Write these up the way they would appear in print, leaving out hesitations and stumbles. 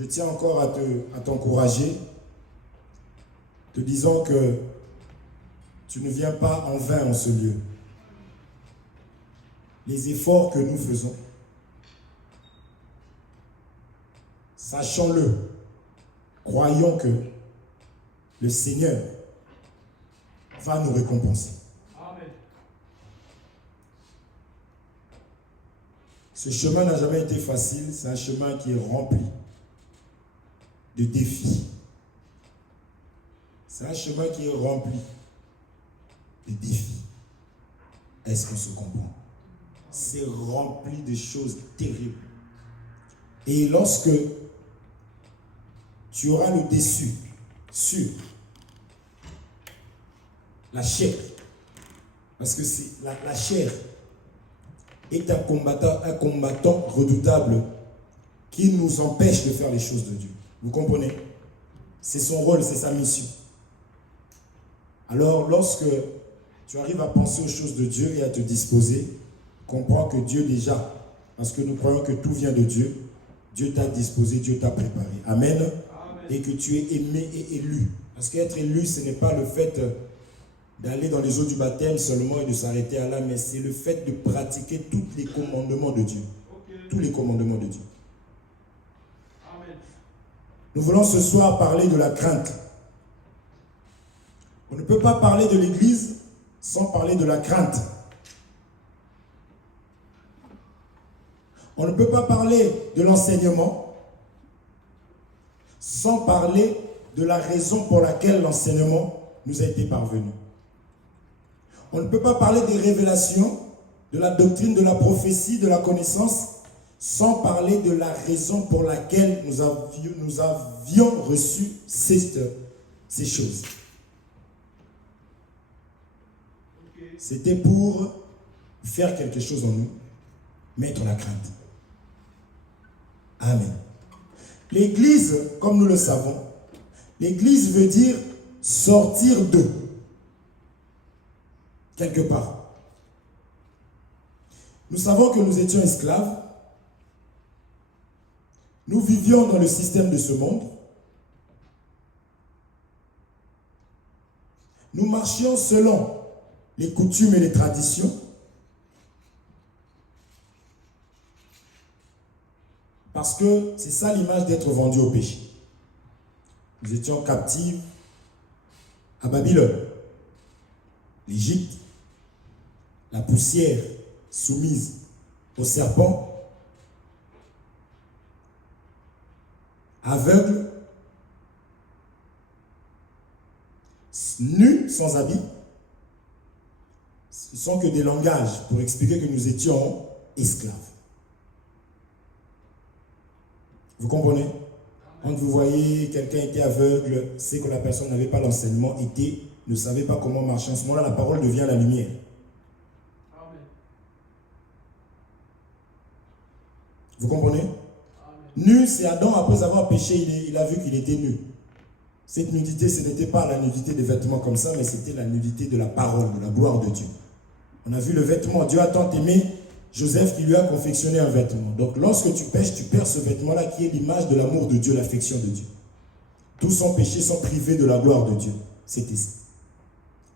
je tiens encore à t'encourager, te disant que tu ne viens pas en vain en ce lieu. Les efforts que nous faisons, sachons-le, croyons que le Seigneur va nous récompenser. Amen. Ce chemin n'a jamais été facile, c'est un chemin qui est rempli de défis. C'est un chemin qui est rempli de défis. Est-ce qu'on se comprend? C'est rempli de choses terribles. Et lorsque tu auras le déçu sur la chair, parce que la chair est un combattant redoutable qui nous empêche de faire les choses de Dieu. Vous comprenez? C'est son rôle, c'est sa mission. Alors, lorsque tu arrives à penser aux choses de Dieu et à te disposer, comprends que Dieu déjà, parce que nous croyons que tout vient de Dieu, Dieu t'a disposé, Dieu t'a préparé. Amen. Amen. Et que tu es aimé et élu. Parce qu'être élu, ce n'est pas le fait d'aller dans les eaux du baptême seulement et de s'arrêter à là, mais c'est le fait de pratiquer tous les commandements de Dieu. Okay. Tous les commandements de Dieu. Amen. Nous voulons ce soir parler de la crainte. On ne peut pas parler de l'Église sans parler de la crainte. On ne peut pas parler de l'enseignement sans parler de la raison pour laquelle l'enseignement nous a été parvenu. On ne peut pas parler des révélations, de la doctrine, de la prophétie, de la connaissance, sans parler de la raison pour laquelle nous avions reçu ces choses. C'était pour faire quelque chose en nous, mettre la crainte. Amen. L'Église, comme nous le savons, l'Église veut dire sortir de quelque part. Nous savons que nous étions esclaves. Nous vivions dans le système de ce monde. Nous marchions selon les coutumes et les traditions. Parce que c'est ça l'image d'être vendu au péché. Nous étions captifs à Babylone, l'Égypte, la poussière soumise au serpent, aveugles, nus, sans habit. Ce ne sont que des langages pour expliquer que nous étions esclaves. Vous comprenez? Quand vous voyez quelqu'un était aveugle, c'est que la personne n'avait pas l'enseignement, ne savait pas comment marcher. En ce moment-là, la parole devient la lumière. Amen. Vous comprenez? Amen. Nu, c'est Adam, après avoir péché, il a vu qu'il était nu. Cette nudité, ce n'était pas la nudité des vêtements comme ça, mais c'était la nudité de la parole, de la gloire de Dieu. On a vu le vêtement. Dieu a tant aimé Joseph qui lui a confectionné un vêtement. Donc lorsque tu pêches, tu perds ce vêtement-là qui est l'image de l'amour de Dieu, l'affection de Dieu. Tous sans péché sont privés de la gloire de Dieu. C'est ici.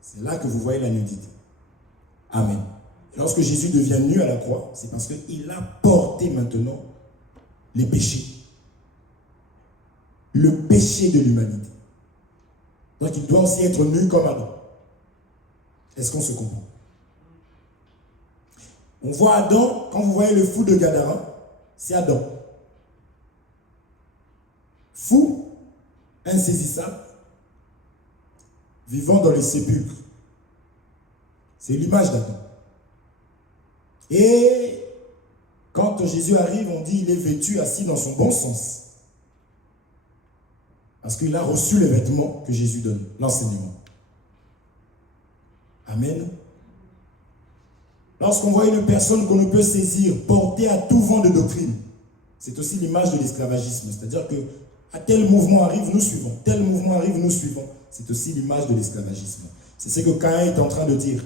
C'est là que vous voyez la nudité. Amen. Et lorsque Jésus devient nu à la croix, c'est parce qu'il a porté maintenant les péchés. Le péché de l'humanité. Donc il doit aussi être nu comme Adam. Est-ce qu'on se comprend? On voit Adam, quand vous voyez le fou de Gadara, c'est Adam. Fou, insaisissable, vivant dans les sépulcres. C'est l'image d'Adam. Et quand Jésus arrive, on dit qu'il est vêtu, assis dans son bon sens. Parce qu'il a reçu les vêtements que Jésus donne, l'enseignement. Amen. Lorsqu'on voit une personne qu'on ne peut saisir, portée à tout vent de doctrine, c'est aussi l'image de l'esclavagisme. C'est-à-dire que à tel mouvement arrive, nous suivons. Tel mouvement arrive, nous suivons. C'est aussi l'image de l'esclavagisme. C'est ce que Caïn est en train de dire.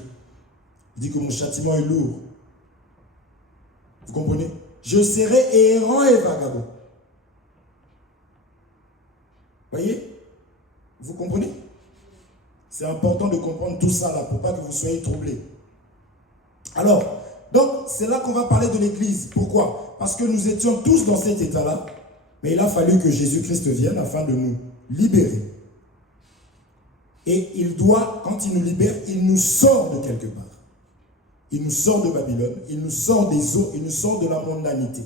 Il dit que mon châtiment est lourd. Vous comprenez? Je serai errant et vagabond. Voyez? Vous comprenez? C'est important de comprendre tout ça là pour pas que vous soyez troublés. Alors, donc c'est là qu'on va parler de l'Église. Pourquoi? Parce que nous étions tous dans cet état-là, mais il a fallu que Jésus-Christ vienne afin de nous libérer. Et il doit, quand il nous libère, il nous sort de quelque part. Il nous sort de Babylone, il nous sort des eaux, il nous sort de la mondanité.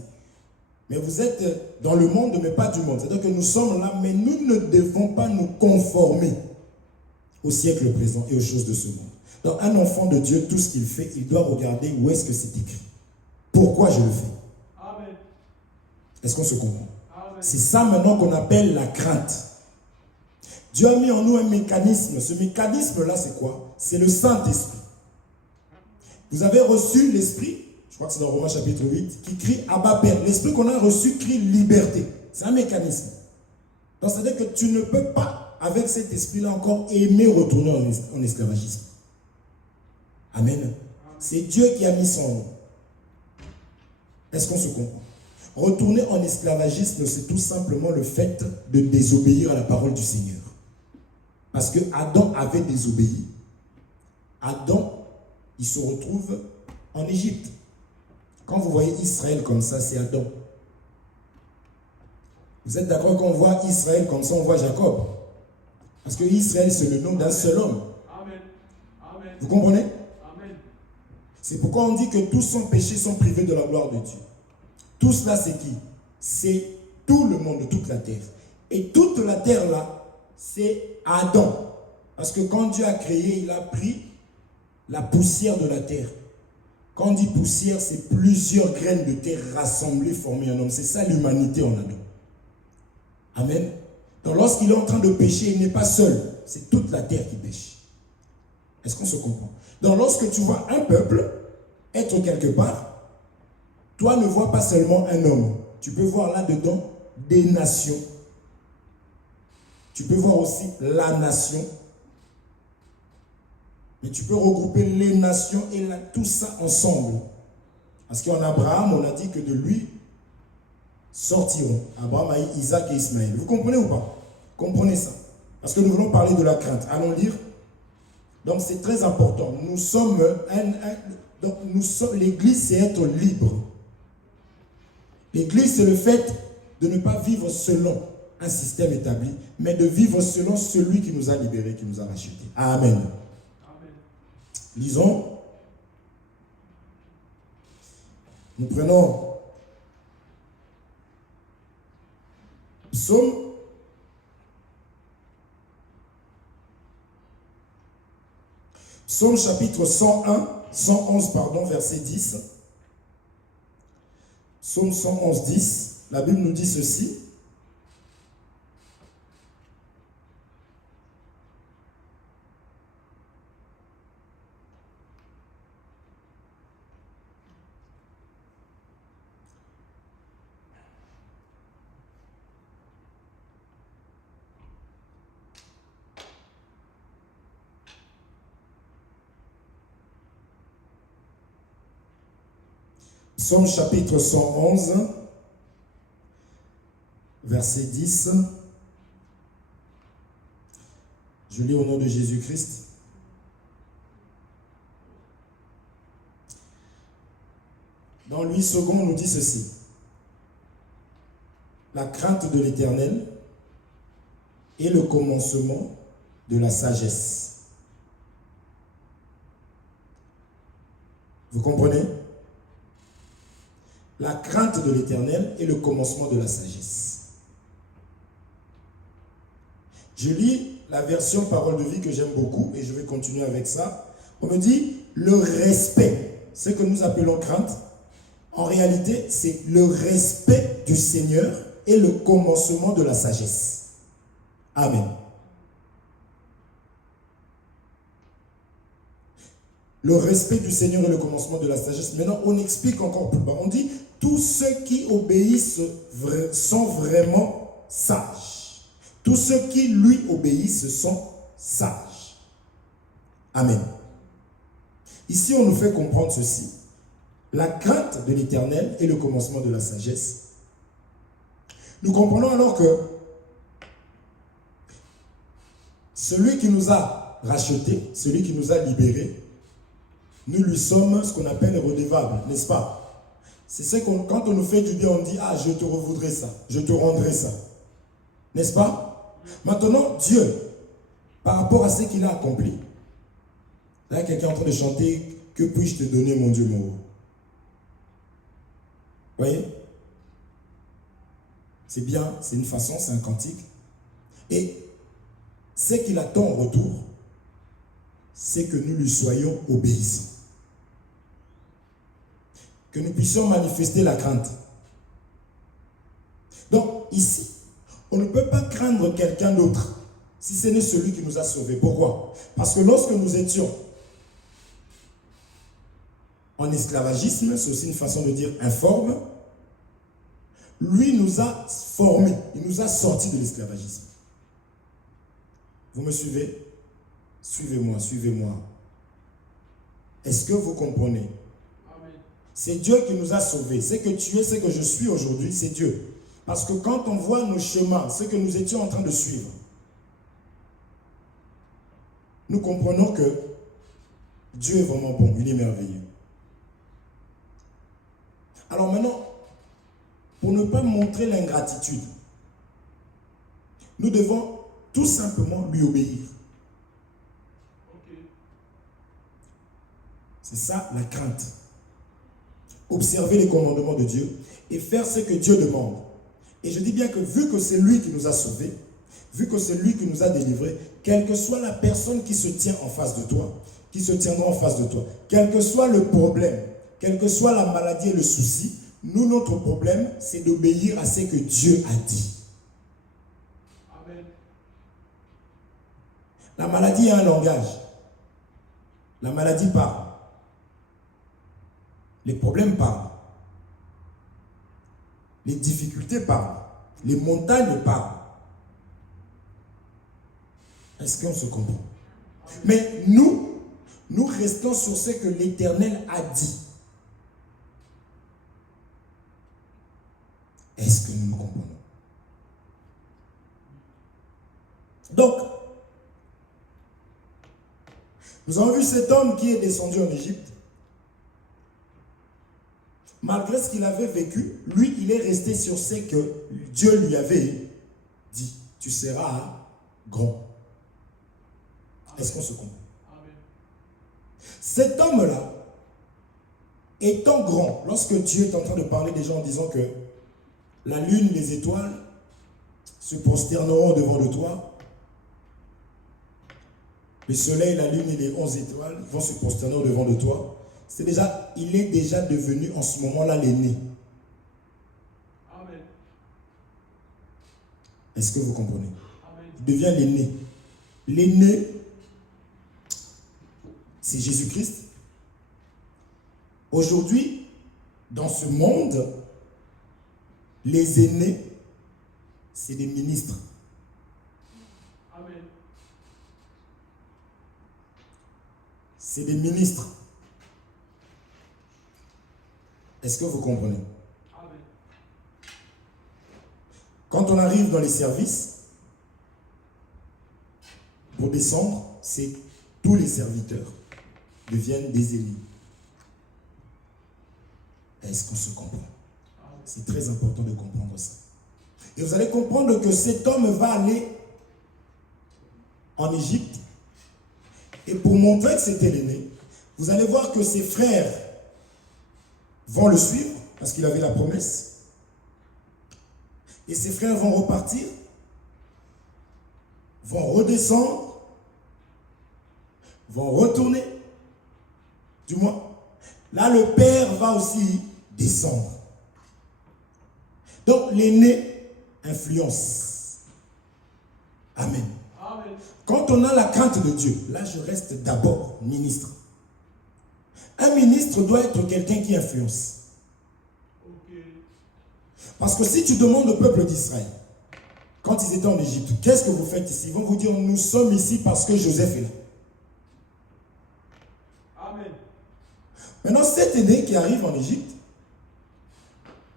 Mais vous êtes dans le monde, mais pas du monde. C'est-à-dire que nous sommes là, mais nous ne devons pas nous conformer au siècle présent et aux choses de ce monde. Donc un enfant de Dieu, tout ce qu'il fait, il doit regarder où est-ce que c'est écrit. Pourquoi je le fais? Amen. Est-ce qu'on se comprend? C'est ça maintenant qu'on appelle la crainte. Dieu a mis en nous un mécanisme. Ce mécanisme-là, c'est quoi? C'est le Saint-Esprit. Vous avez reçu l'Esprit, je crois que c'est dans Romains chapitre 8, qui crie Abba Père. L'Esprit qu'on a reçu crie liberté. C'est un mécanisme. Donc, c'est-à-dire que tu ne peux pas, avec cet esprit-là, encore aimer retourner en esclavagisme. Amen. C'est Dieu qui a mis son nom. Est-ce qu'on se comprend? Retourner en esclavagisme, c'est tout simplement le fait de désobéir à la parole du Seigneur. Parce que Adam avait désobéi. Adam, il se retrouve en Égypte. Quand vous voyez Israël comme ça, c'est Adam. Vous êtes d'accord quand on voit Israël comme ça, on voit Jacob. Parce que Israël, c'est le nom d'un seul homme. Amen. Amen. Vous comprenez? Amen. C'est pourquoi on dit que tous sans péché sont privés de la gloire de Dieu. Tout cela, c'est qui? C'est tout le monde, toute la terre. Et toute la terre là, c'est Adam. Parce que quand Dieu a créé, il a pris la poussière de la terre. Quand on dit poussière, c'est plusieurs graines de terre rassemblées, formées un homme. C'est ça l'humanité en Adam. Amen. Donc lorsqu'il est en train de pécher, il n'est pas seul. C'est toute la terre qui pêche. Est-ce qu'on se comprend? Donc lorsque tu vois un peuple être quelque part, toi ne vois pas seulement un homme. Tu peux voir là-dedans des nations. Tu peux voir aussi la nation. Mais tu peux regrouper les nations et tout ça ensemble. Parce qu'en Abraham, on a dit que de lui sortiront. Abraham a eu Isaac et Ismaël. Vous comprenez ou pas? Comprenez ça. Parce que nous voulons parler de la crainte. Allons lire. Donc c'est très important. Nous sommes l'Église, c'est être libre. L'Église, c'est le fait de ne pas vivre selon un système établi, mais de vivre selon celui qui nous a libérés, qui nous a rachetés. Amen. Lisons. Nous prenons Psaume chapitre 111, verset 10. Psaume 111, 10. La Bible nous dit ceci. Psaume chapitre 111, verset 10. Je lis au nom de Jésus-Christ. Dans Louis II, on nous dit ceci. La crainte de l'Éternel est le commencement de la sagesse. Vous comprenez? La crainte de l'Éternel est le commencement de la sagesse. Je lis la version Parole de vie que j'aime beaucoup et je vais continuer avec ça. On me dit le respect, ce que nous appelons crainte. En réalité, c'est le respect du Seigneur et le commencement de la sagesse. Amen. Le respect du Seigneur et le commencement de la sagesse. Maintenant, on explique encore plus bas. On dit, tous ceux qui obéissent sont vraiment sages. Tous ceux qui lui obéissent sont sages. Amen. Ici, on nous fait comprendre ceci. La crainte de l'Éternel est le commencement de la sagesse. Nous comprenons alors que celui qui nous a rachetés, celui qui nous a libérés, nous lui sommes ce qu'on appelle redevables, n'est-ce pas? C'est ce qu'on, quand on nous fait du bien, on dit, ah, je te revoudrai ça, je te rendrai ça. N'est-ce pas? Maintenant, Dieu, par rapport à ce qu'il a accompli, là, quelqu'un est en train de chanter, que puis-je te donner, mon Dieu, mon roi? Vous voyez? C'est bien, c'est une façon, c'est un cantique. Et ce qu'il attend en retour, c'est que nous lui soyons obéissants. Que nous puissions manifester la crainte. Donc, ici, on ne peut pas craindre quelqu'un d'autre si ce n'est celui qui nous a sauvés. Pourquoi? Parce que lorsque nous étions en esclavagisme, c'est aussi une façon de dire informe, lui nous a formés, il nous a sortis de l'esclavagisme. Vous me suivez? Suivez-moi, suivez-moi. Est-ce que vous comprenez? C'est Dieu qui nous a sauvés. Ce que tu es, ce que je suis aujourd'hui, c'est Dieu. Parce que quand on voit nos chemins, ce que nous étions en train de suivre, nous comprenons que Dieu est vraiment bon, il est merveilleux. Alors maintenant, pour ne pas montrer l'ingratitude, nous devons tout simplement lui obéir. C'est ça la crainte. Observer les commandements de Dieu et faire ce que Dieu demande. Et je dis bien que vu que c'est lui qui nous a sauvés, vu que c'est lui qui nous a délivrés, quelle que soit la personne qui se tient en face de toi, qui se tiendra en face de toi, quel que soit le problème, quelle que soit la maladie et le souci, nous, notre problème, c'est d'obéir à ce que Dieu a dit. Amen. La maladie a un langage. La maladie parle. Les problèmes parlent. Les difficultés parlent. Les montagnes parlent. Est-ce qu'on se comprend? Mais nous restons sur ce que l'Éternel a dit. Est-ce que nous nous comprenons? Donc, nous avons vu cet homme qui est descendu en Égypte. Malgré ce qu'il avait vécu, lui, il est resté sur ce que Dieu lui avait dit. Tu seras grand. Est-ce qu'on se comprend? Amen. Cet homme-là, étant grand, lorsque Dieu est en train de parler des gens en disant que la lune, les étoiles se prosterneront devant de toi, le soleil, la lune et les 11 étoiles vont se prosterner devant de toi. Il est déjà devenu en ce moment-là l'aîné. Amen. Est-ce que vous comprenez? Amen. Il devient l'aîné. L'aîné, c'est Jésus-Christ. Aujourd'hui, dans ce monde, les aînés, c'est des ministres. Amen. C'est des ministres. Est-ce que vous comprenez? Amen. Quand on arrive dans les services, pour descendre, c'est tous les serviteurs deviennent des aînés. Est-ce qu'on se comprend? C'est très important de comprendre ça. Et vous allez comprendre que cet homme va aller en Égypte. Et pour montrer que c'était l'aîné, vous allez voir que ses frères vont le suivre, parce qu'il avait la promesse. Et ses frères vont repartir, vont redescendre, vont retourner. Du moins, là, le père va aussi descendre. Donc, l'aîné influence. Amen. Amen. Quand on a la crainte de Dieu, là, je reste d'abord ministre. Un ministre doit être quelqu'un qui influence. Okay. Parce que si tu demandes au peuple d'Israël, quand ils étaient en Égypte, qu'est-ce que vous faites ici? Ils vont vous dire, nous sommes ici parce que Joseph est là. Amen. Maintenant, cet aîné qui arrive en Égypte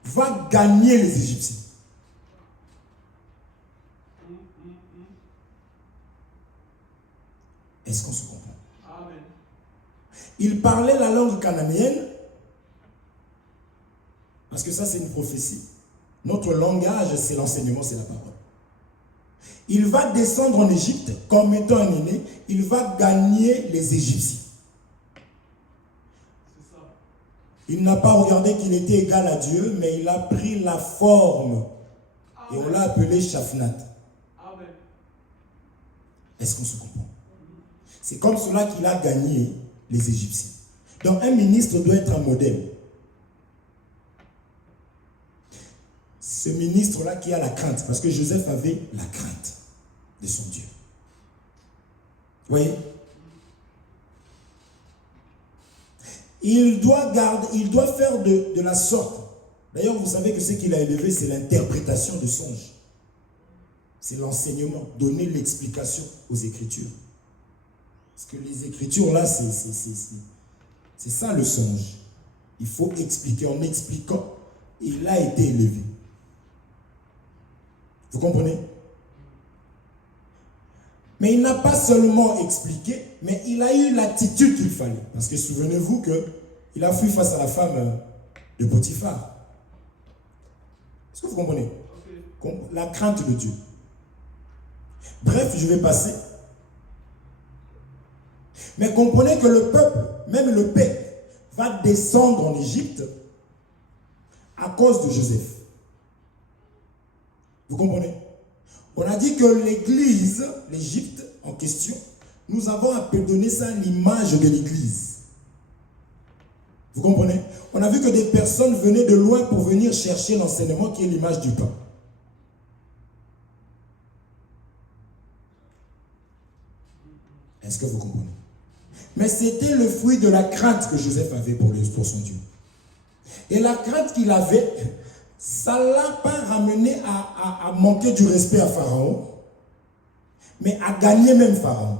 va gagner les Égyptiens. Il parlait la langue cananéenne, parce que ça c'est une prophétie. Notre langage, c'est l'enseignement, c'est la parole. Il va descendre en Égypte comme étant un aîné, il va gagner les Égyptiens. Il n'a pas regardé qu'il était égal à Dieu, mais il a pris la forme. Et on l'a appelé Shaphnat. Est-ce qu'on se comprend? C'est comme cela qu'il a gagné les Égyptiens. Donc un ministre doit être un modèle. Ce ministre-là qui a la crainte, parce que Joseph avait la crainte de son Dieu. Vous voyez? Il doit faire de la sorte. D'ailleurs, vous savez que ce qu'il a élevé, c'est l'interprétation de songes. C'est l'enseignement, donner l'explication aux Écritures. Parce que les Écritures, là, c'est ça le songe. Il faut expliquer. En expliquant, il a été élevé. Vous comprenez? Mais il n'a pas seulement expliqué, mais il a eu l'attitude qu'il fallait. Parce que souvenez-vous qu'il a fui face à la femme de Potiphar. Est-ce que vous comprenez? La crainte de Dieu. Bref, je vais passer. Mais comprenez que le peuple, même le peuple, va descendre en Égypte à cause de Joseph. Vous comprenez? On a dit que l'église, l'Égypte en question, nous avons donné ça l'image de l'église. Vous comprenez? On a vu que des personnes venaient de loin pour venir chercher l'enseignement qui est l'image du pain. Est-ce que vous comprenez? Mais c'était le fruit de la crainte que Joseph avait pour son Dieu. Et la crainte qu'il avait, ça ne l'a pas ramené à manquer du respect à Pharaon, mais à gagner même Pharaon.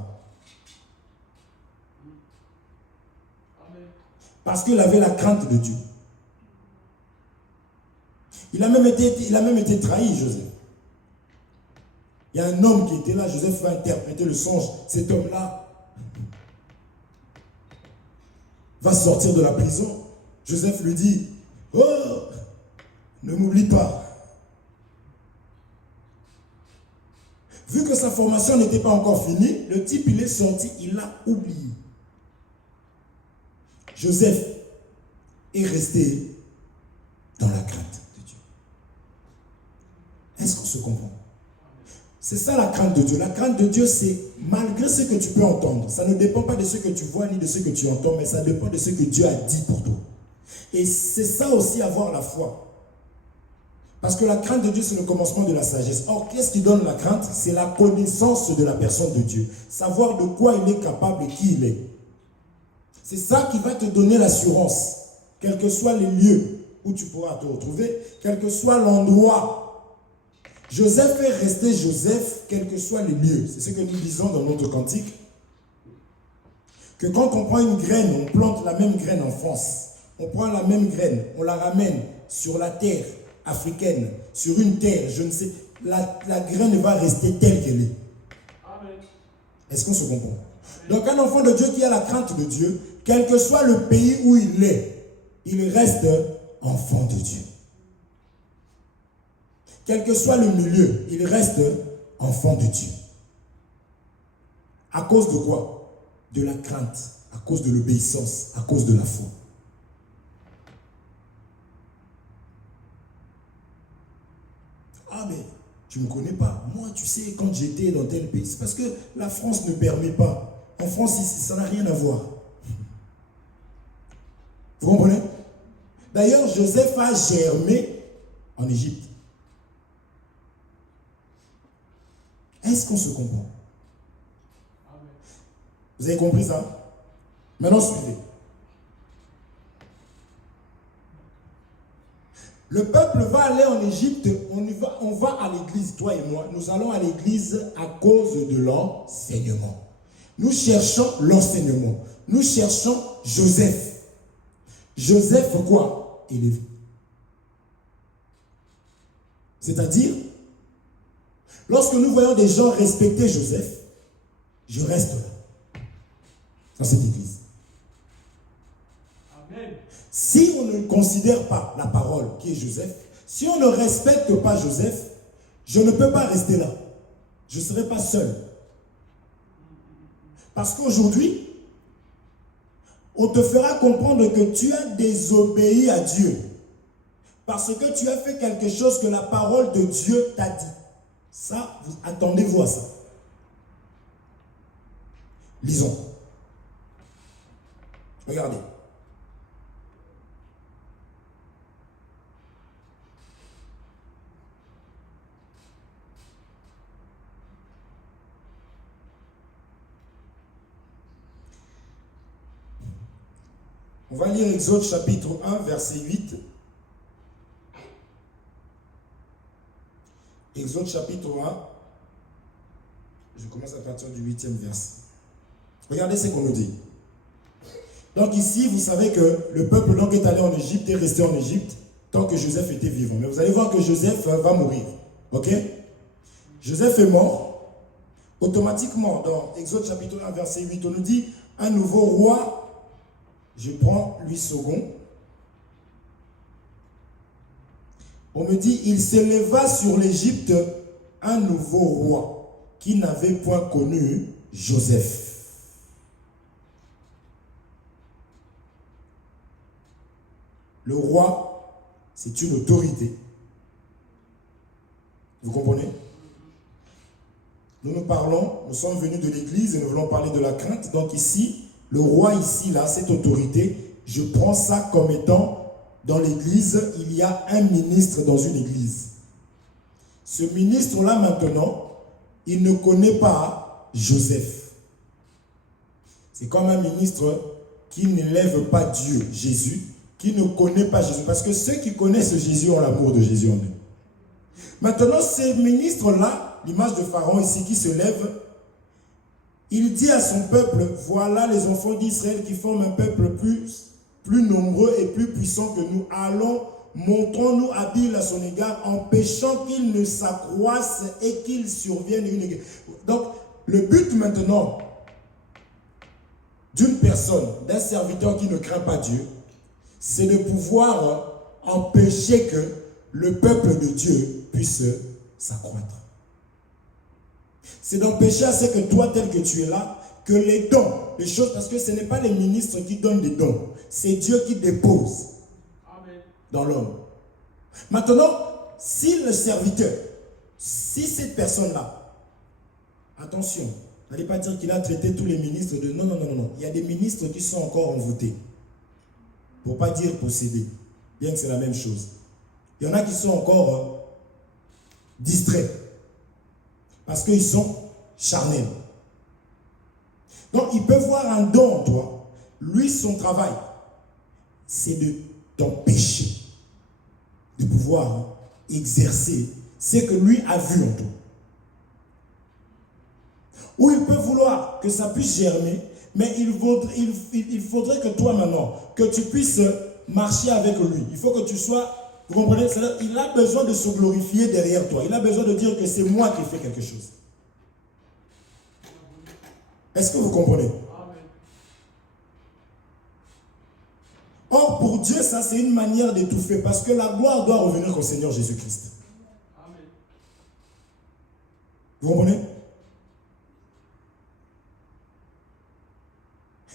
Parce qu'il avait la crainte de Dieu. Il a même été trahi, Joseph. Il y a un homme qui était là, Joseph va interpréter le songe. Cet homme-là va sortir de la prison. Joseph lui dit, oh, ne m'oublie pas. Vu que sa formation n'était pas encore finie, le type, il est sorti, il l'a oublié. Joseph est resté dans la crainte de Dieu. Est-ce qu'on se comprend? C'est ça la crainte de Dieu. La crainte de Dieu, c'est malgré ce que tu peux entendre. Ça ne dépend pas de ce que tu vois ni de ce que tu entends, mais ça dépend de ce que Dieu a dit pour toi. Et c'est ça aussi avoir la foi. Parce que la crainte de Dieu, c'est le commencement de la sagesse. Or, qu'est-ce qui donne la crainte? C'est la connaissance de la personne de Dieu. Savoir de quoi il est capable et qui il est. C'est ça qui va te donner l'assurance. Quels que soient les lieux où tu pourras te retrouver, quel que soit l'endroit. Joseph est resté Joseph, quels que soient les lieux. C'est ce que nous disons dans notre cantique. Que quand on prend une graine, on plante la même graine en France. On prend la même graine, on la ramène sur la terre africaine, sur une terre, je ne sais, la graine va rester telle qu'elle est. Est-ce qu'on se comprend? Donc un enfant de Dieu qui a la crainte de Dieu, quel que soit le pays où il est, il reste enfant de Dieu. Quel que soit le milieu, il reste enfant de Dieu. À cause de quoi? De la crainte, à cause de l'obéissance, à cause de la foi. Ah mais tu ne me connais pas. Moi, tu sais, quand j'étais dans tel pays, c'est parce que la France ne permet pas. En France, ici, ça n'a rien à voir. Vous comprenez? D'ailleurs, Joseph a germé en Égypte. Est-ce qu'on se comprend? Vous avez compris ça? Maintenant, suivez. Le peuple va aller en Égypte, on va à l'église, toi et moi, nous allons à l'église à cause de l'enseignement. Nous cherchons l'enseignement. Nous cherchons Joseph. Joseph quoi? Élevé. C'est-à-dire, lorsque nous voyons des gens respecter Joseph, je reste là, dans cette église. Si on ne considère pas la parole qui est Joseph, si on ne respecte pas Joseph, je ne peux pas rester là. Je ne serai pas seul. Parce qu'aujourd'hui, on te fera comprendre que tu as désobéi à Dieu. Parce que tu as fait quelque chose que la parole de Dieu t'a dit. Ça, attendez-vous à ça. Lisons. Regardez. On va lire Exode chapitre 1, verset 8. Exode chapitre 1. Je commence à partir du 8e verset. Regardez ce qu'on nous dit. Donc ici, vous savez que le peuple donc est allé en Égypte, est resté en Égypte tant que Joseph était vivant. Mais vous allez voir que Joseph va mourir. Ok? Joseph est mort. Automatiquement, dans Exode chapitre 1, verset 8, on nous dit un nouveau roi. Je prends Louis II. On me dit, il s'éleva sur l'Égypte un nouveau roi qui n'avait point connu Joseph. Le roi, c'est une autorité. Vous comprenez? Nous parlons, nous sommes venus de l'église et nous voulons parler de la crainte. Donc ici, le roi ici, là, cette autorité, je prends ça comme étant, dans l'église, il y a un ministre dans une église. Ce ministre-là, maintenant, il ne connaît pas Joseph. C'est comme un ministre qui n'élève pas Dieu, Jésus, qui ne connaît pas Jésus. Parce que ceux qui connaissent Jésus ont l'amour de Jésus en eux. Maintenant, ce ministre-là, l'image de Pharaon ici qui se lève, il dit à son peuple, voilà les enfants d'Israël qui forment un peuple plus nombreux et plus puissant que nous. Allons, montrons-nous habiles à son égard, empêchant qu'il ne s'accroisse et qu'il survienne une guerre. Donc, le but maintenant d'une personne, d'un serviteur qui ne craint pas Dieu, c'est de pouvoir empêcher que le peuple de Dieu puisse s'accroître. C'est d'empêcher à ce que toi, tel que tu es là, que les dons, les choses, parce que ce n'est pas les ministres qui donnent des dons, c'est Dieu qui dépose dans l'homme. Maintenant, si le serviteur, si cette personne-là, attention, n'allez pas dire qu'il a traité tous les ministres de... Non, non, non, non. Il y a des ministres qui sont encore envoûtés. Pour ne pas dire possédés, bien que c'est la même chose. Il y en a qui sont encore distraits. Parce qu'ils sont charnels. Donc, il peut voir un don en toi. Lui, son travail, c'est de t'empêcher de pouvoir exercer ce que lui a vu en toi. Ou il peut vouloir que ça puisse germer, mais il faudrait que toi maintenant, que tu puisses marcher avec lui. Il faut que tu sois... Vous comprenez? Il a besoin de se glorifier derrière toi. Il a besoin de dire que c'est moi qui ai fait quelque chose. Est-ce que vous comprenez? Or, pour Dieu, ça, c'est une manière d'étouffer. Parce que la gloire doit revenir au Seigneur Jésus-Christ. Vous comprenez?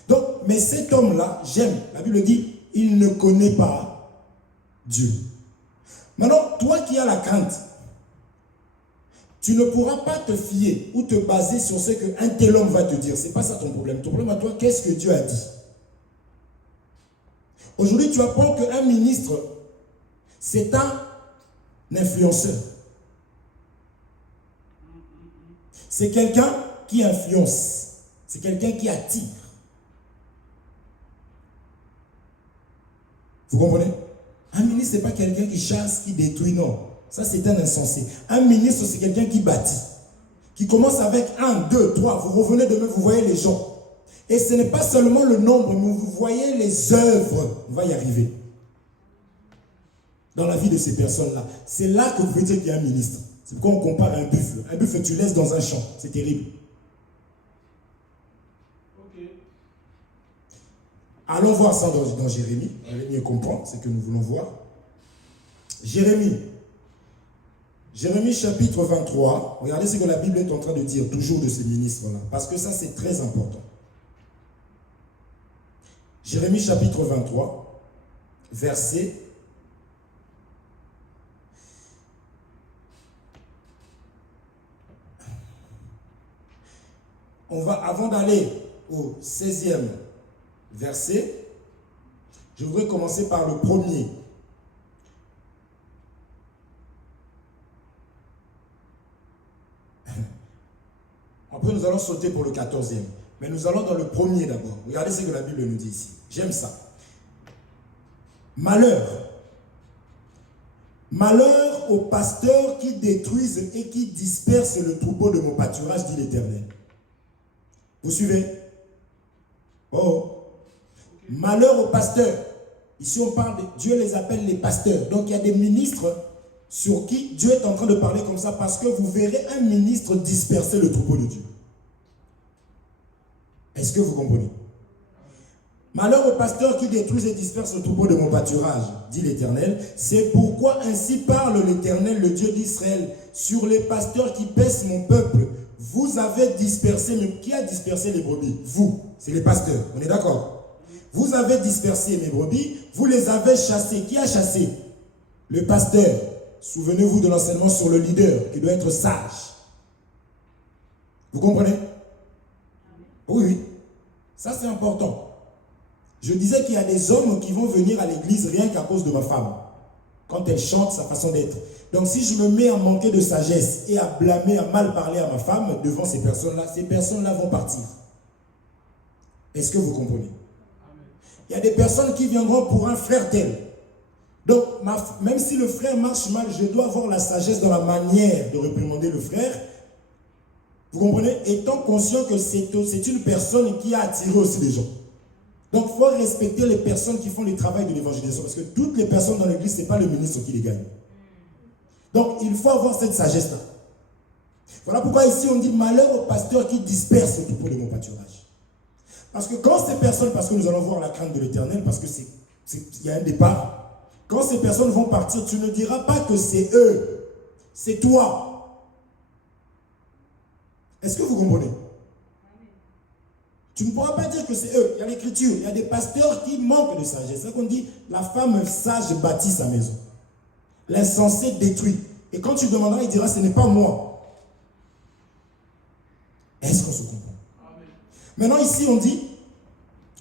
Donc, mais cet homme-là, j'aime. La Bible dit, il ne connaît pas Dieu. Maintenant, toi qui as la crainte, tu ne pourras pas te fier ou te baser sur ce qu'un tel homme va te dire. Ce n'est pas ça ton problème. Ton problème à toi, qu'est-ce que Dieu a dit? Aujourd'hui, tu apprends qu'un ministre, c'est un influenceur. C'est quelqu'un qui influence. C'est quelqu'un qui attire. Vous comprenez? Un ministre, ce n'est pas quelqu'un qui chasse, qui détruit, non. Ça, c'est un insensé. Un ministre, c'est quelqu'un qui bâtit. Qui commence avec 1, 2, 3. Vous revenez demain, vous voyez les gens. Et ce n'est pas seulement le nombre, mais vous voyez les œuvres. On va y arriver. Dans la vie de ces personnes-là. C'est là que vous pouvez dire qu'il y a un ministre. C'est pourquoi on compare à un buffle. Un buffle, tu laisses dans un champ. C'est terrible. Allons voir ça dans Jérémie. Vous allez mieux comprendre ce que nous voulons voir. Jérémie chapitre 23. Regardez ce que la Bible est en train de dire, toujours de ces ministres-là. Parce que ça, c'est très important. Jérémie chapitre 23, verset... On va, avant d'aller au 16e verset, je voudrais commencer par le premier. Après, nous allons sauter pour le 14e. Mais nous allons dans le premier d'abord. Regardez ce que la Bible nous dit ici. J'aime ça. Malheur. Malheur aux pasteurs qui détruisent et qui dispersent le troupeau de mon pâturage, dit l'Éternel. Vous suivez? Oh. Malheur aux pasteurs. Ici, on parle de Dieu les appelle les pasteurs. Donc, il y a des ministres sur qui Dieu est en train de parler comme ça parce que vous verrez un ministre disperser le troupeau de Dieu. Est-ce que vous comprenez? Malheur aux pasteurs qui détruisent et dispersent le troupeau de mon pâturage, dit l'Éternel. C'est pourquoi ainsi parle l'Éternel, le Dieu d'Israël, sur les pasteurs qui paissent mon peuple. Vous avez dispersé, mais qui a dispersé les brebis? Vous, c'est les pasteurs, on est d'accord? Vous avez dispersé mes brebis, vous les avez chassés. Qui a chassé? Le pasteur. Souvenez-vous de l'enseignement sur le leader, qui doit être sage. Vous comprenez? Oui, oui. Ça, c'est important. Je disais qu'il y a des hommes qui vont venir à l'église rien qu'à cause de ma femme. Quand elle chante, sa façon d'être. Donc, si je me mets à manquer de sagesse et à blâmer, à mal parler à ma femme devant ces personnes-là vont partir. Est-ce que vous comprenez? Il y a des personnes qui viendront pour un frère tel. Donc, même si le frère marche mal, je dois avoir la sagesse dans la manière de réprimander le frère. Vous comprenez? Étant conscient que c'est une personne qui a attiré aussi des gens. Donc, il faut respecter les personnes qui font le travail de l'évangélisation. Parce que toutes les personnes dans l'église, ce n'est pas le ministre qui les gagne. Donc, il faut avoir cette sagesse-là. Voilà pourquoi ici, on dit malheur aux pasteurs qui dispersent le troupeau de mon pâturage. Parce que quand ces personnes, parce que nous allons voir la crainte de l'Éternel, parce qu'il y a un départ, quand ces personnes vont partir, tu ne diras pas que c'est eux, c'est toi. Est-ce que vous comprenez? Tu ne pourras pas dire que c'est eux. Il y a l'écriture, il y a des pasteurs qui manquent de sagesse. C'est ça qu'on dit, la femme sage bâtit sa maison. L'insensé détruit. Et quand tu demanderas, il dira, ce n'est pas moi. Est-ce qu'on se comprend? Maintenant ici on dit,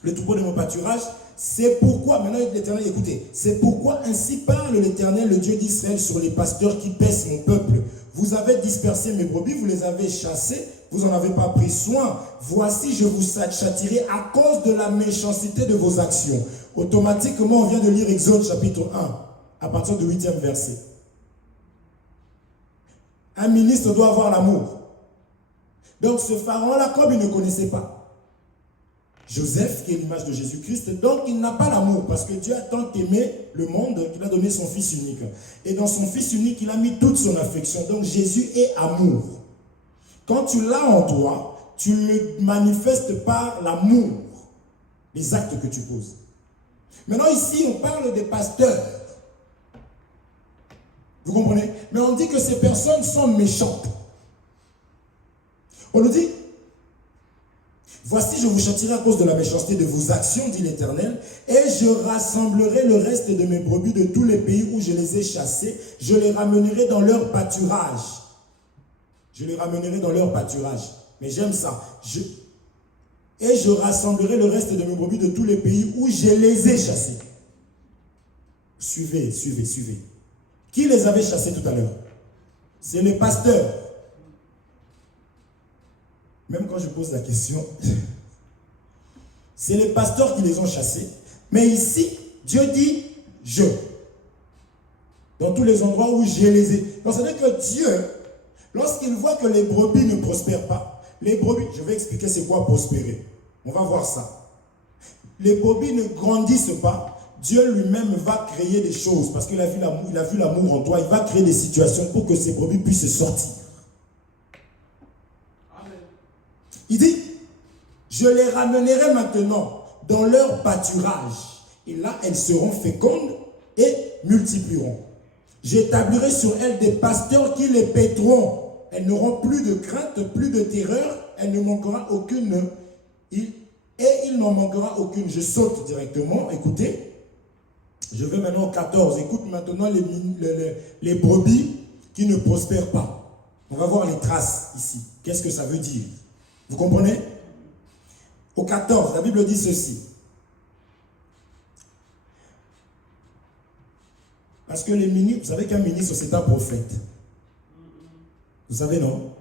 le troupeau de mon pâturage, c'est pourquoi, maintenant l'Éternel, écoutez, c'est pourquoi ainsi parle l'Éternel, le Dieu d'Israël, sur les pasteurs qui paissent mon peuple. Vous avez dispersé mes brebis, vous les avez chassés, vous n'en avez pas pris soin. Voici, je vous châtierai à cause de la méchanceté de vos actions. Automatiquement, on vient de lire Exode chapitre 1, à partir du 8e verset. Un ministre doit avoir l'amour. Donc ce pharaon-là, comme il ne connaissait pas Joseph, qui est l'image de Jésus-Christ, donc il n'a pas l'amour, parce que Dieu a tant aimé le monde qu'il a donné son Fils unique. Et dans son Fils unique, il a mis toute son affection. Donc Jésus est amour. Quand tu l'as en toi, tu le manifestes par l'amour, les actes que tu poses. Maintenant ici, on parle des pasteurs. Vous comprenez? Mais on dit que ces personnes sont méchantes. On nous dit, voici, je vous châtierai à cause de la méchanceté de vos actions, dit l'Éternel, et je rassemblerai le reste de mes brebis de tous les pays où je les ai chassés, je les ramènerai dans leur pâturage. Je les ramènerai dans leur pâturage. Mais j'aime ça. Et je rassemblerai le reste de mes brebis de tous les pays où je les ai chassés. Suivez, suivez, suivez. Qui les avait chassés tout à l'heure? C'est les pasteurs. Même quand je pose la question, c'est les pasteurs qui les ont chassés. Mais ici, Dieu dit « je ». Dans tous les endroits où je les ai. Donc, c'est-à-dire que Dieu, lorsqu'il voit que les brebis ne prospèrent pas, les brebis, je vais expliquer c'est quoi prospérer. On va voir ça. Les brebis ne grandissent pas. Dieu lui-même va créer des choses parce qu'il a vu l'amour en toi. Il va créer des situations pour que ces brebis puissent sortir. Il dit, je les ramènerai maintenant dans leur pâturage. Et là, elles seront fécondes et multiplieront. J'établirai sur elles des pasteurs qui les paîtront. Elles n'auront plus de crainte, plus de terreur. Elle ne manquera aucune. Il n'en manquera aucune. Je saute directement. Écoutez. Je vais maintenant au 14. Écoute maintenant les brebis qui ne prospèrent pas. On va voir les traces ici. Qu'est-ce que ça veut dire? Vous comprenez? Au 14, la Bible dit ceci. Parce que les ministres, vous savez qu'un ministre, c'est un prophète. Vous savez, non?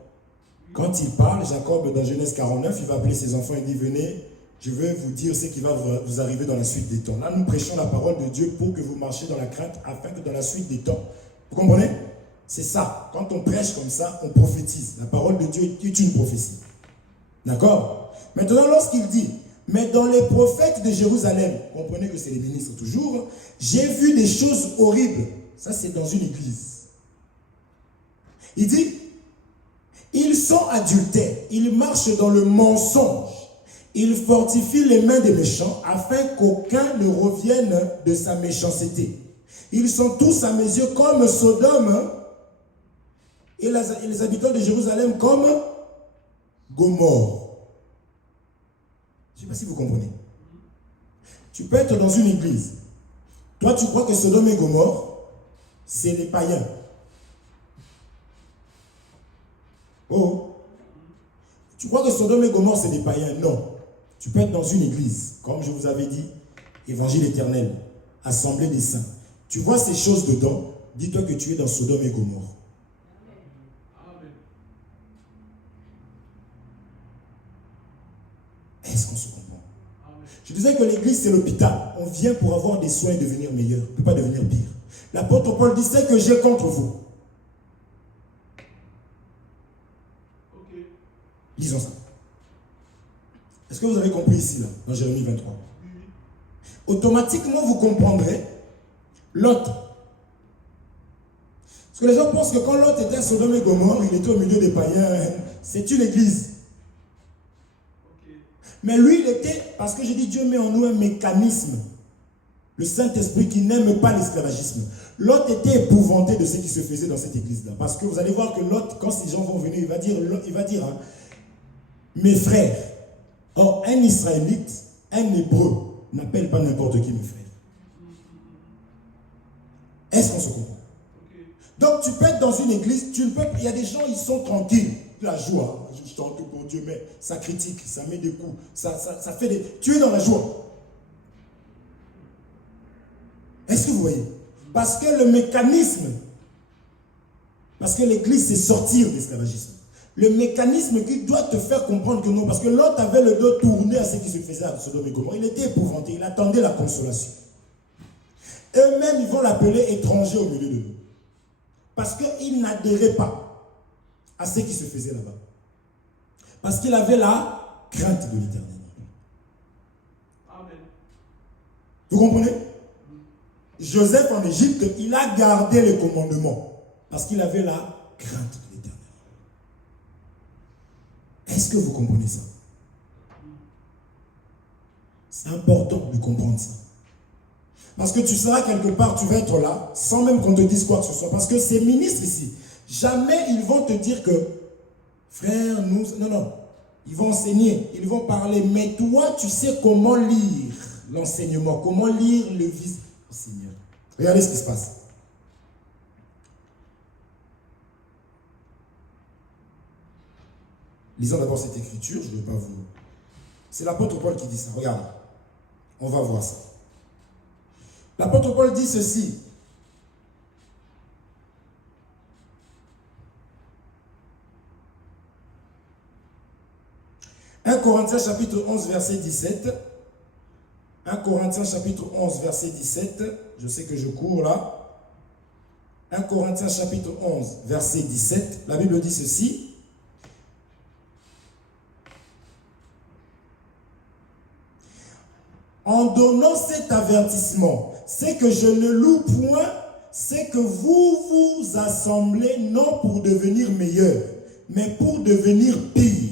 Quand il parle, Jacob, dans Genèse 49, il va appeler ses enfants et dit, venez, je vais vous dire ce qui va vous arriver dans la suite des temps. Là, nous prêchons la parole de Dieu pour que vous marchiez dans la crainte, afin que dans la suite des temps. Vous comprenez? C'est ça. Quand on prêche comme ça, on prophétise. La parole de Dieu est une prophétie. D'accord? Maintenant, lorsqu'il dit, mais dans les prophètes de Jérusalem, comprenez que c'est les ministres toujours, j'ai vu des choses horribles. Ça, c'est dans une église. Il dit, ils sont adultères, ils marchent dans le mensonge, ils fortifient les mains des méchants afin qu'aucun ne revienne de sa méchanceté. Ils sont tous à mes yeux comme Sodome et les habitants de Jérusalem comme Gomorrhe. Je ne sais pas si vous comprenez. Tu peux être dans une église. Toi, tu crois que Sodome et Gomorrhe, c'est les païens. Oh. Tu crois que Sodome et Gomorrhe, c'est des païens? Non. Tu peux être dans une église, comme je vous avais dit, évangile éternel, assemblée des saints. Tu vois ces choses dedans, dis-toi que tu es dans Sodome et Gomorrhe. Est-ce qu'on se comprend? Je disais que l'église, c'est l'hôpital. On vient pour avoir des soins et devenir meilleur. On ne peut pas devenir pire. L'apôtre Paul dit, c'est que j'ai contre vous. Okay. Lisons ça. Est-ce que vous avez compris ici, là, dans Jérémie 23? Automatiquement, vous comprendrez Lot. Parce que les gens pensent que quand Lot était à Sodome et Gomorrhe, il était au milieu des païens. C'est une église. Mais lui, il était, parce que j'ai dit, Dieu met en nous un mécanisme. Le Saint-Esprit qui n'aime pas l'esclavagisme. Lot était épouvanté de ce qui se faisait dans cette église-là. Parce que vous allez voir que Lot, quand ces gens vont venir, il va dire hein, mes frères. Or, un Israélite, un Hébreu, n'appelle pas n'importe qui mes frères. Est-ce qu'on se comprend? Donc, tu peux être dans une église, il y a des gens, ils sont tranquilles. La joie, je chante pour Dieu, mais ça critique, ça met des coups, ça fait des... Tu es dans la joie. Est-ce que vous voyez? Parce que le mécanisme, parce que l'église, c'est sortir de l'esclavagisme. Le mécanisme qui doit te faire comprendre que non, parce que l'autre avait le dos tourné à ce qui se faisait à Sodome et Gomorrhe. Il était épouvanté, il attendait la consolation. Eux-mêmes, ils vont l'appeler étranger au milieu de nous. Parce qu'il n'adhérait pas à ce qui se faisait là-bas. Parce qu'il avait la crainte de l'Éternel. Amen. Vous comprenez? Joseph en Égypte, il a gardé les commandements parce qu'il avait la crainte de l'Éternel. Est-ce que vous comprenez ça? C'est important de comprendre ça. Parce que tu seras quelque part, tu vas être là, sans même qu'on te dise quoi que ce soit. Parce que ces ministres ici, jamais ils vont te dire que, frère, nous... Non. Ils vont enseigner, ils vont parler. Mais toi, tu sais comment lire l'enseignement, comment lire le visage. Seigneur. Regardez ce qui se passe. Lisons d'abord cette écriture, je ne vais pas vous... C'est l'apôtre Paul qui dit ça, regarde. On va voir ça. L'apôtre Paul dit ceci. « 1 Corinthiens chapitre 11 verset 17. 1 Corinthiens chapitre 11 verset 17. Je sais que je cours là. 1 Corinthiens chapitre 11 verset 17. La Bible dit ceci. En donnant cet avertissement, c'est que je ne loue point, c'est que vous vous assemblez non pour devenir meilleur, mais pour devenir pire.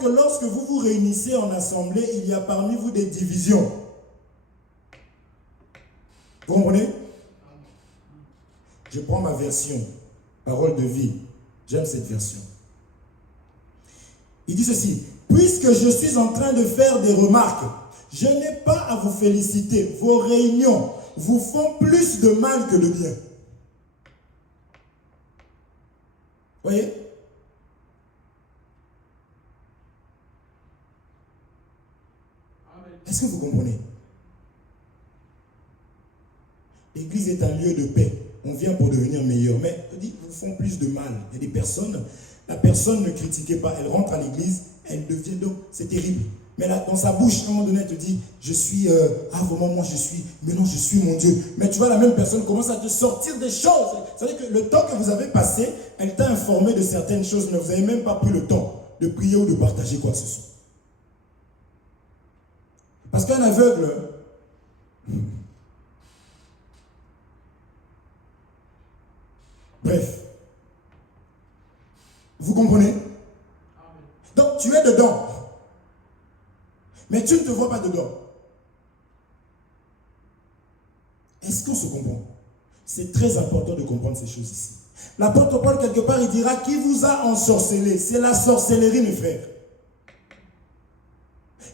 que lorsque vous vous réunissez en assemblée, il y a parmi vous des divisions. Vous comprenez? Je prends ma version, parole de vie. J'aime cette version. Il dit ceci: puisque je suis en train de faire des remarques, je n'ai pas à vous féliciter. Vos réunions vous font plus de mal que de bien. Voyez? Est-ce que vous comprenez? L'église est un lieu de paix. On vient pour devenir meilleur. Mais on dit, vous font plus de mal. Il y a des personnes, la personne ne critiquait pas. Elle rentre à l'église, elle devient donc, c'est terrible. Mais là, dans sa bouche, à un moment donné, elle te dit, je suis, vraiment, moi je suis, mais non, je suis mon Dieu. Mais tu vois, la même personne commence à te sortir des choses. C'est-à-dire que le temps que vous avez passé, elle t'a informé de certaines choses, mais vous n'avez même pas pris le temps de prier ou de partager quoi que ce soit. Parce qu'un aveugle, bref, vous comprenez? Donc tu es dedans, mais tu ne te vois pas dedans. Est-ce qu'on se comprend? C'est très important de comprendre ces choses ici. L'apôtre Paul, quelque part, il dira, qui vous a ensorcelé? C'est la sorcellerie, mes frères.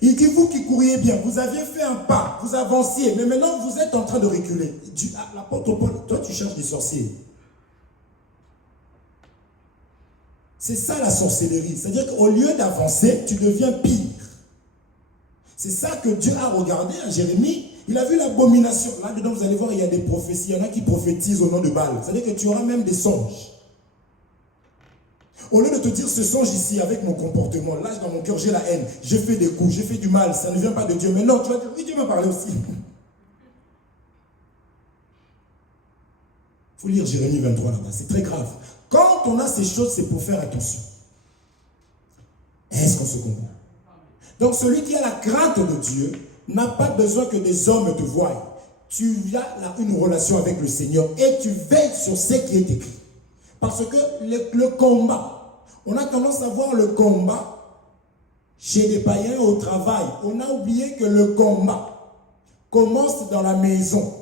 Il dit, vous qui couriez bien, vous aviez fait un pas, vous avanciez, mais maintenant vous êtes en train de reculer. L'apôtre Paul, toi tu cherches des sorciers. C'est ça la sorcellerie. C'est-à-dire qu'au lieu d'avancer, tu deviens pire. C'est ça que Dieu a regardé à Jérémie. Il a vu l'abomination. Là-dedans, vous allez voir, il y a des prophéties. Il y en a qui prophétisent au nom de Baal. C'est-à-dire que tu auras même des songes. Au lieu de te dire, ce songe ici, avec mon comportement, là, dans mon cœur, j'ai la haine. J'ai fait des coups, j'ai fait du mal. Ça ne vient pas de Dieu. Mais non, tu vas dire, oui, Dieu m'a parlé aussi. Il faut lire Jérémie 23 là-bas. C'est très grave. Quand on a ces choses, c'est pour faire attention. Est-ce qu'on se comprend? Donc, celui qui a la crainte de Dieu n'a pas besoin que des hommes te voient. Tu as là une relation avec le Seigneur et tu veilles sur ce qui est écrit. Parce que le combat, on a tendance à voir le combat chez les païens au travail. On a oublié que le combat commence dans la maison.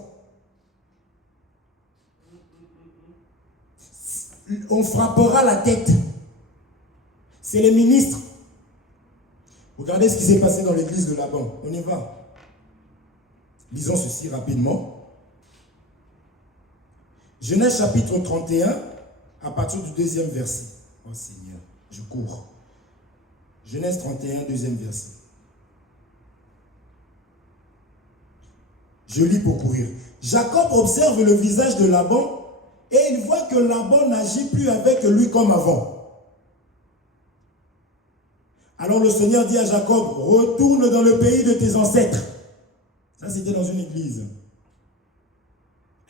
On frappera la tête. C'est les ministres. Regardez ce qui s'est passé dans l'église de Laban. On y va. Lisons ceci rapidement. Genèse chapitre 31, à partir du 2e verset. Oh Seigneur, je cours. Genèse 31, 2e verset. Je lis pour courir. Jacob observe le visage de Laban et il voit que Laban n'agit plus avec lui comme avant. Alors le Seigneur dit à Jacob, retourne dans le pays de tes ancêtres. Ça, c'était dans une église.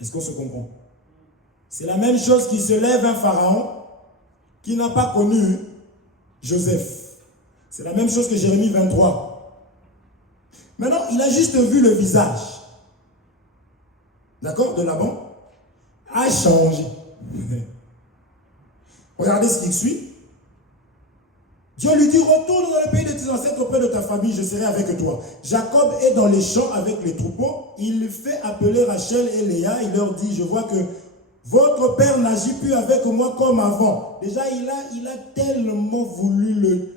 Est-ce qu'on se comprend? C'est la même chose qui se lève un pharaon qui n'a pas connu Joseph. C'est la même chose que Jérémie 23. Maintenant, il a juste vu le visage. D'accord? De Laban. A changé. Regardez ce qui suit. Dieu lui dit, retourne dans le pays de tes ancêtres auprès de ta famille, je serai avec toi. Jacob est dans les champs avec les troupeaux. Il fait appeler Rachel et Léa. Il leur dit, je vois que votre père n'agit plus avec moi comme avant. Déjà, il a tellement voulu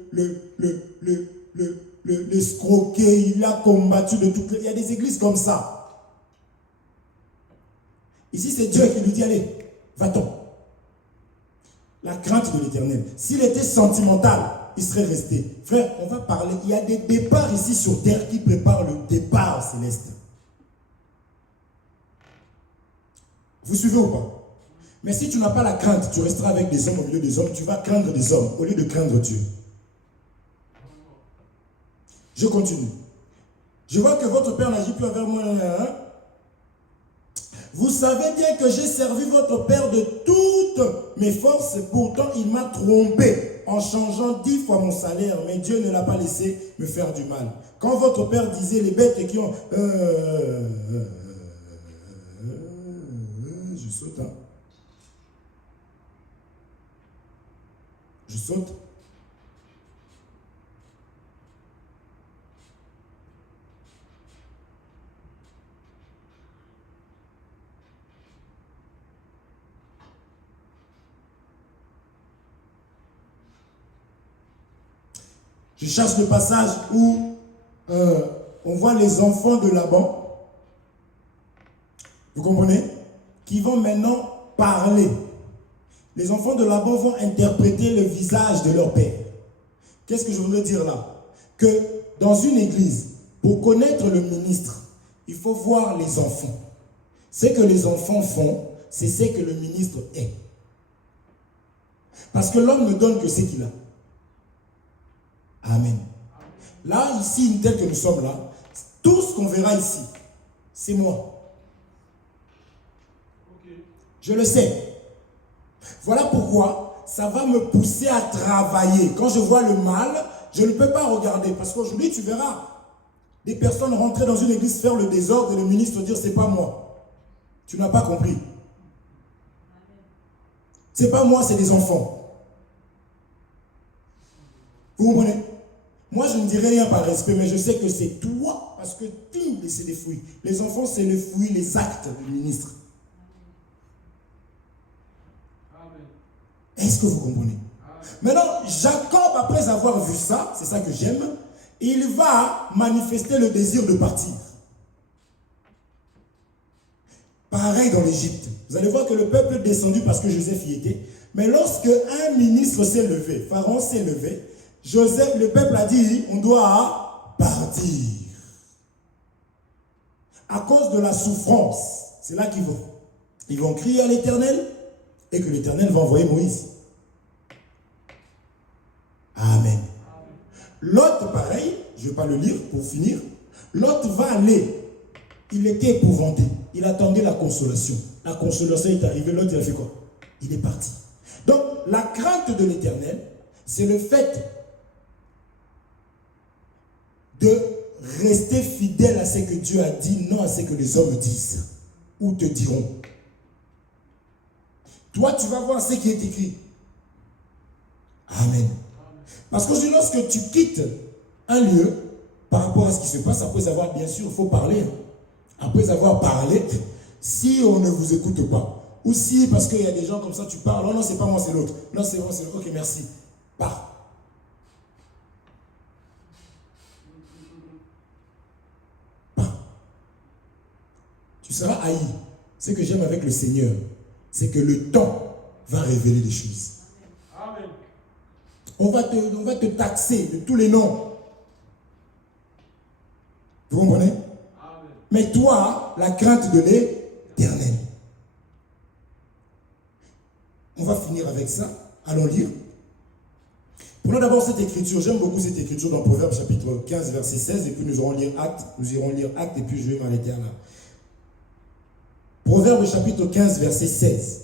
l'escroquer. Il a combattu de toutes les... Il y a des églises comme ça. Ici, c'est Dieu qui lui dit, allez, va-t'en. La crainte de l'Éternel. S'il était sentimental, il serait resté. Frère, on va parler. Il y a des départs ici sur terre qui préparent le départ céleste. Vous suivez ou pas? Mais si tu n'as pas la crainte, tu resteras avec des hommes au milieu des hommes. Tu vas craindre des hommes au lieu de craindre Dieu. Je continue. Je vois que votre père n'agit plus envers moi. Vous savez bien que j'ai servi votre père de toutes mes forces, pourtant il m'a trompé en changeant 10 fois mon salaire, mais Dieu ne l'a pas laissé me faire du mal. Quand votre père disait les bêtes qui ont... je saute, hein. Je saute. Je cherche le passage où on voit les enfants de Laban. Vous comprenez? Qui vont maintenant parler. Les enfants de Laban vont interpréter le visage de leur père. Qu'est-ce que je voudrais dire là? Que dans une église, pour connaître le ministre, il faut voir les enfants. Ce que les enfants font, c'est ce que le ministre est. Parce que l'homme ne donne que ce qu'il a. Amen. Là, ici, tel que nous sommes là, tout ce qu'on verra ici, c'est moi. Je le sais. Voilà pourquoi ça va me pousser à travailler. Quand je vois le mal, je ne peux pas regarder. Parce qu'aujourd'hui, tu verras des personnes rentrer dans une église, faire le désordre et le ministre dire c'est pas moi. Tu n'as pas compris. C'est pas moi, c'est des enfants. Vous comprenez? Moi, je ne dirai rien par respect, mais je sais que c'est toi, parce que tout, c'est des fruits. Les enfants, c'est le fruit, les actes du ministre. Est-ce que vous comprenez? Maintenant, Jacob, après avoir vu ça, c'est ça que j'aime, il va manifester le désir de partir. Pareil dans l'Égypte. Vous allez voir que le peuple est descendu parce que Joseph y était. Mais lorsque un ministre s'est levé, Pharaon s'est levé, Joseph, le peuple a dit, on doit partir. À cause de la souffrance, c'est là qu'ils vont. Ils vont crier à l'Éternel et que l'Éternel va envoyer Moïse. Amen. L'autre, pareil, je ne vais pas le lire pour finir. L'autre va aller. Il était épouvanté. Il attendait la consolation. La consolation est arrivée. L'autre, il a fait quoi? Il est parti. Donc, la crainte de l'Éternel, c'est le fait de rester fidèle à ce que Dieu a dit, non à ce que les hommes disent ou te diront. Toi, tu vas voir ce qui est écrit. Amen. Parce que lorsque tu quittes un lieu, par rapport à ce qui se passe, après avoir, bien sûr, il faut parler. Après avoir parlé, si on ne vous écoute pas, ou si, parce qu'il y a des gens comme ça, tu parles, oh non, c'est pas moi, c'est l'autre. Non, c'est moi, c'est l'autre. Ok, merci. Pars. Tu seras haï. Ce que j'aime avec le Seigneur, c'est que le temps va révéler les choses. Amen. On va te taxer de tous les noms. Vous comprenez? Amen. Mais toi, la crainte de l'Éternel. On va finir avec ça. Allons lire. Prenons d'abord cette écriture. J'aime beaucoup cette écriture dans Proverbes chapitre 15, verset 16. Et puis nous irons lire Actes et puis je vais m'arrêter là. Proverbes chapitre 15, verset 16.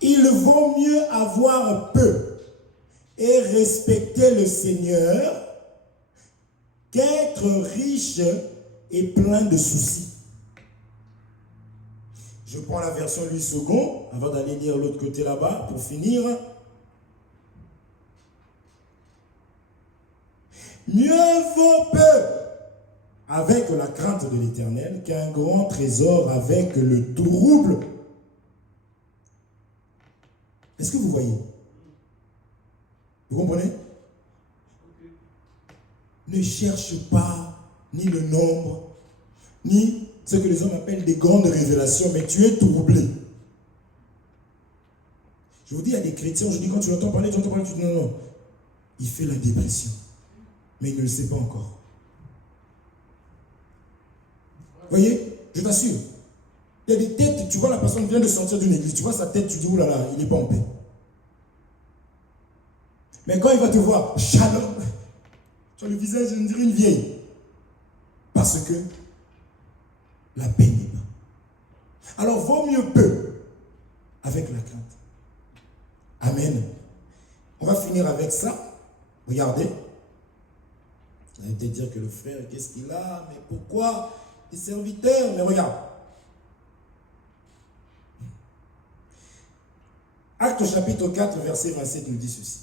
Il vaut mieux avoir peu et respecter le Seigneur qu'être riche et plein de soucis. Je prends la version Louis II avant d'aller lire l'autre côté là-bas pour finir. Mieux vaut peu avec la crainte de l'Éternel qu'un grand trésor avec le trouble. Est-ce que vous voyez? Vous comprenez? Ne cherche pas ni le nombre, ni ce que les hommes appellent des grandes révélations, mais tu es troublé. Je vous dis, il y a des chrétiens, je dis quand tu l'entends parler, tu dis non, il fait la dépression, mais il ne le sait pas encore. Vous voyez? Je t'assure. Il y a des têtes, tu vois la personne vient de sortir d'une église, tu vois sa tête, tu dis, oulala, il n'est pas en paix. Mais quand il va te voir, shalom, sur le visage, je dirais une vieille. Parce que la paix n'est pas. Alors, vaut mieux peu avec la crainte. Amen. On va finir avec ça. Regardez. Vous allez peut-être dire que le frère, qu'est-ce qu'il a? Mais pourquoi? Les serviteurs. Mais regarde. Acte chapitre 4, verset 27 nous dit ceci.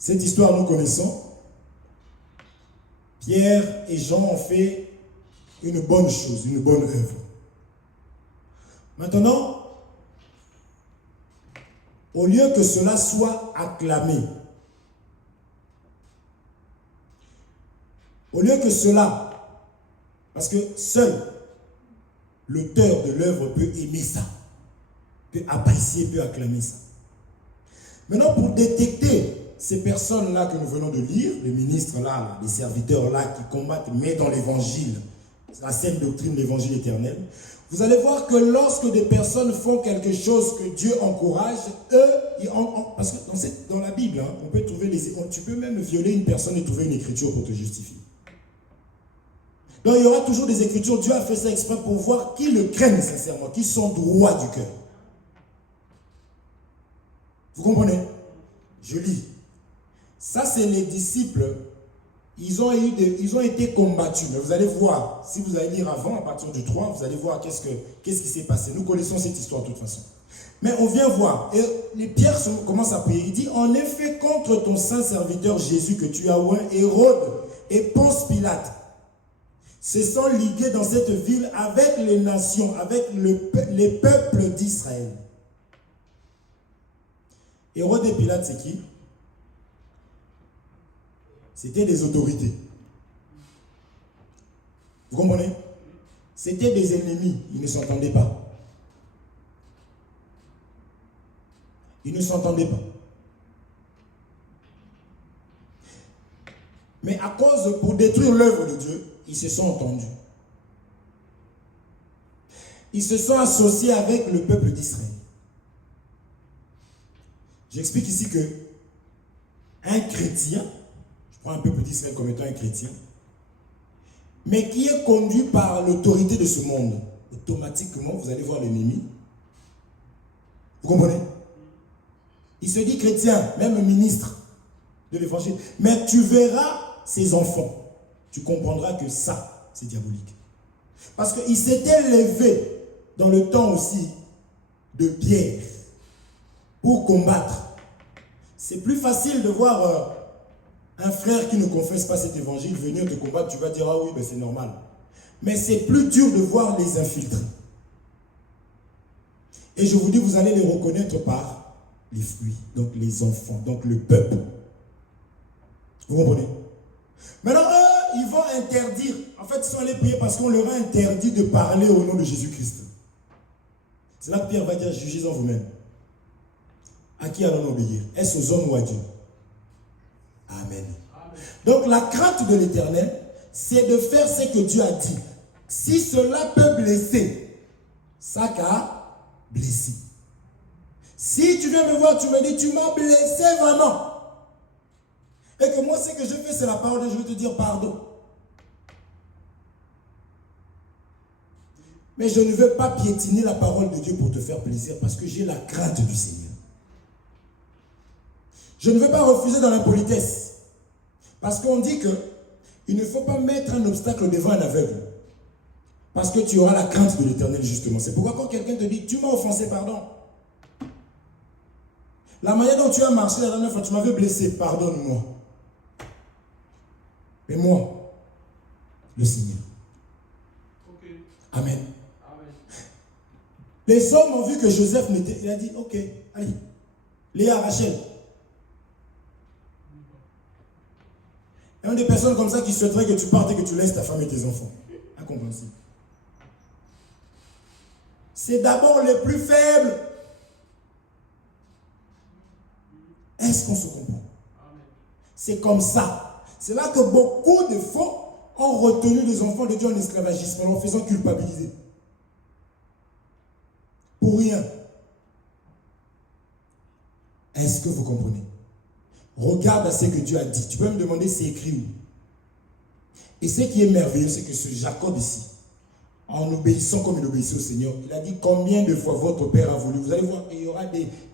Cette histoire, nous connaissons. Pierre et Jean ont fait une bonne chose, une bonne œuvre. Maintenant, au lieu que cela soit acclamé, au lieu que cela, parce que seul l'auteur de l'œuvre peut aimer ça, peut apprécier, peut acclamer ça. Maintenant, pour détecter ces personnes-là que nous venons de lire, les ministres-là, les serviteurs-là qui combattent, mais dans l'évangile, la saine doctrine de l'évangile éternel, vous allez voir que lorsque des personnes font quelque chose que Dieu encourage, eux, parce que dans la Bible, on peut trouver tu peux même violer une personne et trouver une écriture pour te justifier. Donc il y aura toujours des écritures. Dieu a fait ça exprès pour voir qui le craignent sincèrement, qui sont droits du cœur. Vous comprenez? Je lis. Ça, c'est les disciples. Ils ont été combattus. Mais vous allez voir, si vous allez lire avant, à partir du 3, vous allez voir qu'est-ce qui s'est passé. Nous connaissons cette histoire de toute façon. Mais on vient voir. Et les Pierre commence à prier. Il dit, en effet, contre ton saint serviteur Jésus que tu as oint, Hérode et Ponce Pilate se sont ligués dans cette ville avec les nations, avec les peuples d'Israël. Hérode et Pilate, c'est qui? C'était des autorités. Vous comprenez? C'était des ennemis. Ils ne s'entendaient pas. Ils ne s'entendaient pas. Mais à cause, pour détruire l'œuvre de Dieu, ils se sont entendus. Ils se sont associés avec le peuple d'Israël. J'explique ici que un chrétien, je prends un peuple d'Israël comme étant un chrétien, mais qui est conduit par l'autorité de ce monde, automatiquement, vous allez voir l'ennemi. Vous comprenez? Il se dit chrétien, même ministre de l'évangile. Mais tu verras ses enfants. Tu comprendras que ça, c'est diabolique. Parce qu'il s'était levé dans le temps aussi de Pierre pour combattre. C'est plus facile de voir un frère qui ne confesse pas cet évangile venir te combattre. Tu vas dire, ah oui, ben c'est normal. Mais c'est plus dur de voir les infiltrés. Et je vous dis, vous allez les reconnaître par les fruits, donc les enfants, donc le peuple. Vous comprenez? Maintenant, eux, ils vont interdire. En fait, ils sont allés prier parce qu'on leur a interdit de parler au nom de Jésus-Christ. C'est là que Pierre va dire, jugez-en vous-même. À qui allons-nous obéir? Est-ce aux hommes ou à Dieu? Amen. Donc la crainte de l'Éternel, c'est de faire ce que Dieu a dit. Si cela peut blesser, ça qu'a blessé. Si tu viens me voir, tu me dis, tu m'as blessé vraiment. Et que moi, ce que je fais, c'est la parole de Dieu, je vais te dire pardon. Mais je ne veux pas piétiner la parole de Dieu pour te faire plaisir parce que j'ai la crainte du Seigneur. Je ne veux pas refuser dans l'impolitesse. Parce qu'on dit qu'il ne faut pas mettre un obstacle devant un aveugle. Parce que tu auras la crainte de l'Éternel, justement. C'est pourquoi quand quelqu'un te dit, tu m'as offensé, pardon. La manière dont tu as marché la dernière fois, tu m'avais blessé, pardonne-moi. Mais moi, le Seigneur. Okay. Amen. Amen. Les hommes ont vu que Joseph n'était... Il a dit, ok, allez. Léa, Rachel. Il y a des personnes comme ça qui souhaiteraient que tu partes et que tu laisses ta femme et tes enfants. Incompréhensible. C'est d'abord les plus faibles. Est-ce qu'on se comprend? C'est comme ça. C'est là que beaucoup de faux ont retenu les enfants de Dieu en esclavagisme, en leur faisant culpabiliser. Pour rien. Est-ce que vous comprenez? Regarde à ce que Dieu a dit. Tu peux me demander c'est écrit où? Et ce qui est merveilleux, c'est que ce Jacob ici, en obéissant comme il obéissait au Seigneur, il a dit combien de fois votre Père a voulu. Vous allez voir, il y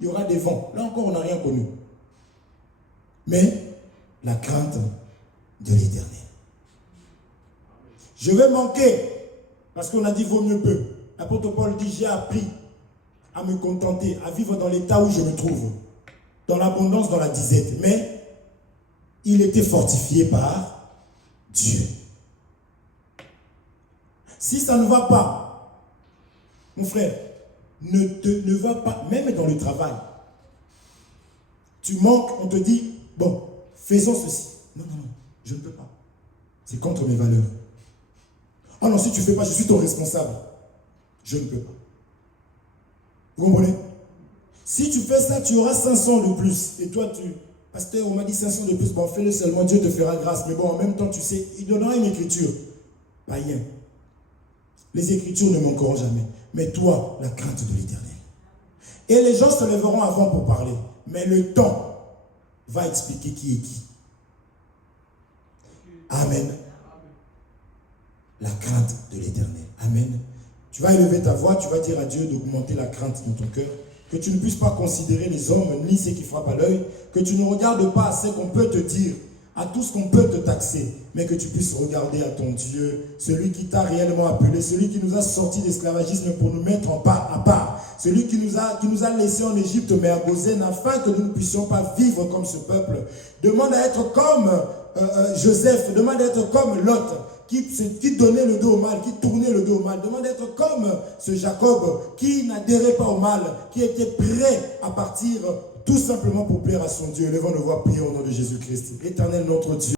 aura des vents. Là encore, on n'a rien connu. Mais la crainte de l'Éternel. Je vais manquer, parce qu'on a dit vaut mieux peu. L'apôtre Paul dit j'ai appris à me contenter, à vivre dans l'état où je me trouve, dans l'abondance, dans la disette. Mais il était fortifié par Dieu. Si ça ne va pas, mon frère, ne va pas, même dans le travail. Tu manques, on te dit, bon, faisons ceci. Non, je ne peux pas. C'est contre mes valeurs. Ah non, si tu ne fais pas, je suis ton responsable. Je ne peux pas. Vous comprenez? Si tu fais ça, tu auras 500 de plus. Et toi, pasteur, on m'a dit 500 de plus. Bon, fais-le seulement, Dieu te fera grâce. Mais bon, en même temps, tu sais, il donnera une écriture. Païen. Les écritures ne manqueront jamais. Mais toi, la crainte de l'Éternel. Et les gens se lèveront avant pour parler. Mais le temps va expliquer qui est qui. Amen. La crainte de l'Éternel. Amen. Tu vas élever ta voix, tu vas dire à Dieu d'augmenter la crainte dans ton cœur. Que tu ne puisses pas considérer les hommes ni ceux qui frappent à l'œil. Que tu ne regardes pas à ce qu'on peut te dire, à tout ce qu'on peut te taxer. Mais que tu puisses regarder à ton Dieu, celui qui t'a réellement appelé, celui qui nous a sortis d'esclavagisme pour nous mettre à part. Celui qui nous a laissés en Égypte, mais à Goshen, afin que nous ne puissions pas vivre comme ce peuple. Demande à être comme Joseph, demande à être comme Lot, qui donnait le dos au mal, qui tournait le dos au mal. Demande d'être comme ce Jacob qui n'adhérait pas au mal, qui était prêt à partir tout simplement pour plaire à son Dieu. Levons nos voix, prions au nom de Jésus-Christ. Éternel notre Dieu.